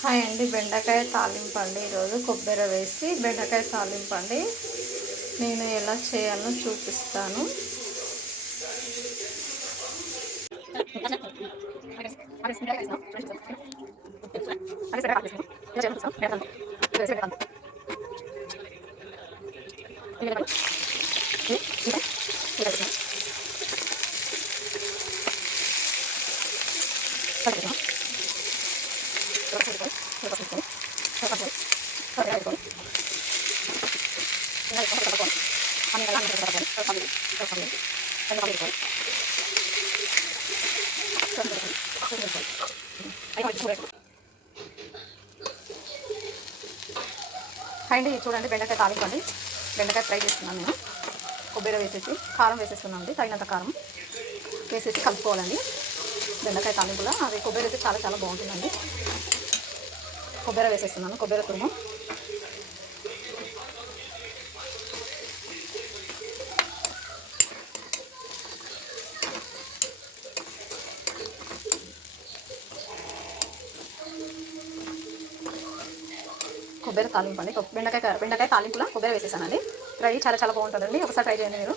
Hi అండి, బెండకాయ తాలింపు అండి. ఈరోజు కొబ్బరి వేసి బెండకాయ తాలింపు అండి. నేను ఎలా చేయాలో చూపిస్తాను. అండి చూడండి, బెండకాయ తాలింపు అండి. బెండకాయ ఫ్రై చేస్తున్నాను నేను. కొబ్బరి వేసేసి కారం వేసేస్తున్నాను అండి, తగినంత కారం వేసేసి కలుపుకోవాలండి. బెండకాయ తాలింపులో అది కొబ్బరి వేసి చాలా చాలా బాగుంటుందండి. కొబ్బరి వేసేస్తున్నాను, కొబ్బరి తురుము. కొబ్బరి తాలింపు అండి. బెండకాయ తాలింపులో కొబ్బరి వేసేసానండి. ఫ్రై చాలా చాలా బాగుంటుందండి. ఒకసారి ట్రై చేయండి మీరు.